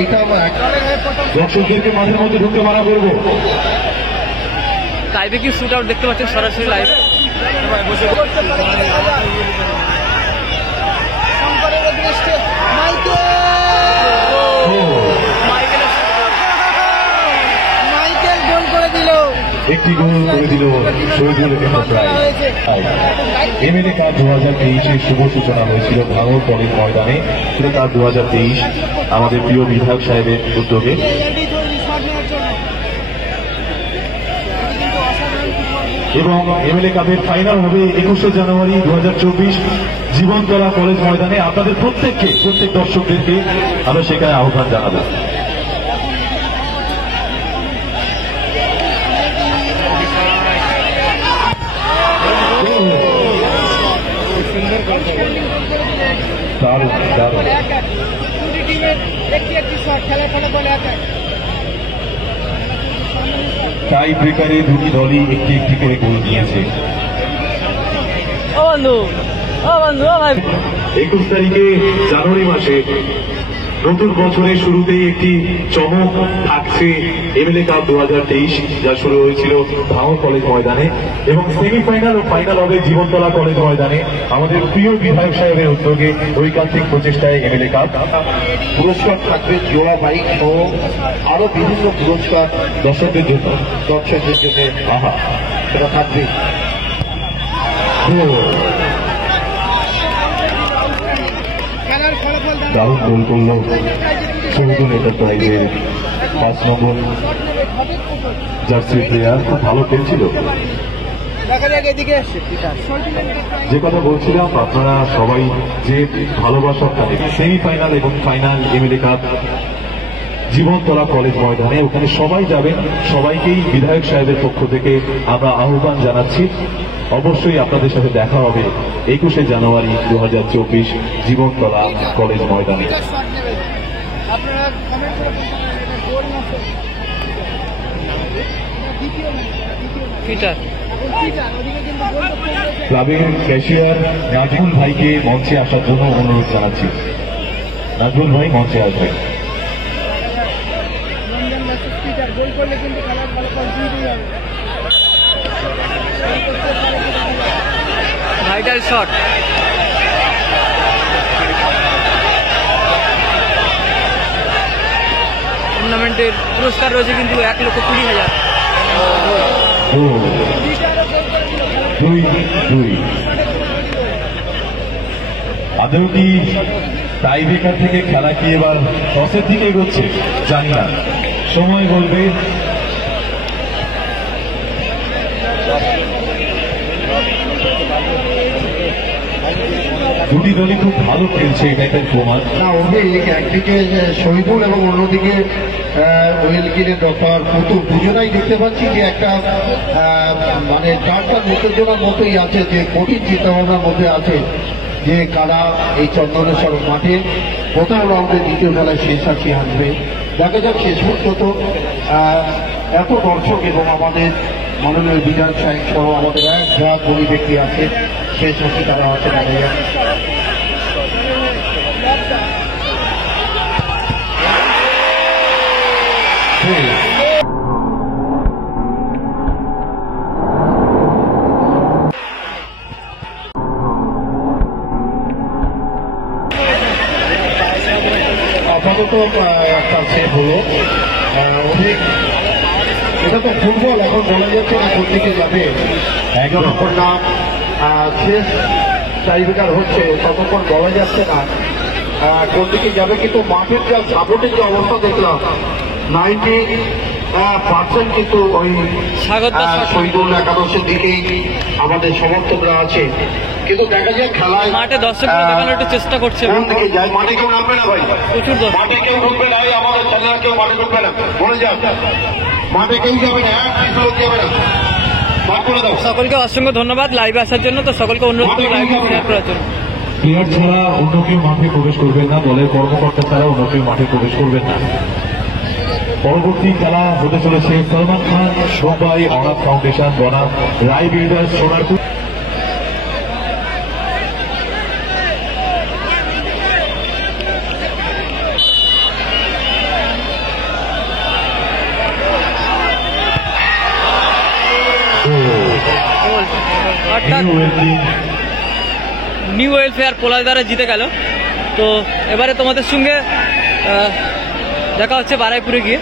এইটা দর্শকদেরকে মাঝে মধ্যে ঢুকতে মানা করবো। লাইভে কি শুট আউট দেখতে পাচ্ছেন সরাসরি লাইভে? একটি গোল করে দিল শহীদুল এমএলএ কাপ 2023-এর শুভ সূচনা হয়েছিল ভাঙড় কলেজ ময়দানে। এমএলএ কাপ 2023 আমাদের প্রিয় বিধায়ক সাহেবের উদ্যোগে। এবং এমএলএ কাপের ফাইনাল হবে 21শে জানুয়ারি 2024 জীবনতলা কলেজ ময়দানে। আপনাদের প্রত্যেক দর্শকদেরকে আমরা সেখানে আহ্বান জানাবো। দারুণ দারুণ টাই ব্রেকারে দুটি দলই একটি একটি করে গোল নিয়েছে। 21 তারিখে জানুয়ারি মাসে নতুন বছরের শুরুতেই একটি চমক থাকছে এমএলএ কাপ 2023, যা শুরু হয়েছিল ভাঙড় কলেজ ময়দানে এবং সেমিফাইনাল ও ফাইনাল হবে জীবনতলা কলেজ ময়দানে। আমাদের প্রিয় বিধায়ক সাহেবের উদ্যোগে ঐকান্তিক প্রচেষ্টায় এমএলএ কাপ। পুরস্কার থাকবে জোড়া বাইক সহ আরো বিভিন্ন পুরস্কার দর্শকদের জন্য আহা সেটা থাকবে। দারুণ গোল করলো শহীদুল এন্টারপ্রাইজের 5 নম্বর জার্সি প্লেয়ার, খুব ভালো খেলছিল। যে কথা বলছিলাম, আপনারা সবাই যে ভালোবাসা সেমিফাইনাল এবং final MLA cup Jibantala college ময়দানে, ওখানে সবাই যাবেন। সবাইকেই বিধায়ক সাহেবের পক্ষ থেকে আমরা আহ্বান জানাচ্ছি। অবশ্যই আপনাদের সাথে দেখা হবে 21শে জানুয়ারি 2024 জীবনতলা কলেজ ময়দানে। ক্লাবের ক্যাশিয়ার নাজমুল ভাইকে মঞ্চে আসার জন্য অনুরোধ জানাচ্ছি। নাজমুল ভাই মঞ্চে আসবেন। Vital shot. টুর্নামেন্টের পুরস্কার রয়েছে কিন্তু 1,20,000। 2-2 আদৌ কি টাই ব্রেকার থেকে খেলা কি এবার টসের দিকে এগোচ্ছে জানি না, সময় বলবে। দুটি দলই খুব ভালো খেলছে, এটাই তার প্রমাণ। না, একদিকে শহীদুল এবং অন্যদিকে ওয়েলগিরের দফার পুতুল, দুজনাই দেখতে পাচ্ছি যে একটা মানে চারটা উত্তেজনার মতোই আছে, যে কঠিন চিন্তাভাবনার মধ্যে আছে যে কারা এই চন্দনেশ্বর মাঠে প্রথম রাউন্ডে দ্বিতীয় খেলায় শেষ হাসি আসবে। দেখা যাক শেষ পর্যন্ত এত দর্শক এবং আমাদের মাননীয় বিধায়ক সাহেব সহ আমাদের এক যা গণী ব্যক্তি আছে, শেষ হাসি তারা আছে দেখা যাক। আপাতত একটা সেভ হলো। অধিক এটা তো ফুটবল, এখন বলা যাচ্ছে না কোন দিকে যাবে। যতক্ষণ না শেষ টাইব্রেকার হচ্ছে ততক্ষণ বলা যাচ্ছে না কোন দিকে যাবে। কিন্তু মাঠের যা সাপোর্টের যে অবস্থা দেখলাম, 90% কিন্তু ওই শহীদুল একাদশের দিকেই আমাদের সমর্থকরা আছে। কিন্তু দেখা যায় খেলায় মাঠে দর্শকরা দেখানোর একটু চেষ্টা করছে। কোন দিকে যায়? মাঠে কেউ নামবে না ভাই, প্রচুর দর্শক। মাঠে কেউ ঢুকবে না, আমাদের খেলার কেউ মাঠে ঢুকবে না, বলে যান মাঠে কেউ যাবে না, যাবে না। সকলকে অসংখ্য ধন্যবাদ লাইভে আসার জন্য। তো সকলকে অনুরোধ করব লাইভে শেয়ার করার জন্য। প্লেয়ার ছাড়া অন্য কেউ মাঠে প্রবেশ করবেন না, দলের কর্মকর্তা ছাড়া অন্য কেউ মাঠে প্রবেশ করবেন না। পরবর্তী খেলা হতে চলেছে সলমান খান মুম্বাই অনাথ ফাউন্ডেশন বনাম রায় বিল্ডার্স সোনারপুর। অর্থাৎ নিউ ওয়েলফেয়ার পোলাদারা জিতে গেল। তো এবারে তোমাদের সঙ্গে দেখা হচ্ছে বারাইপুরে গিয়ে।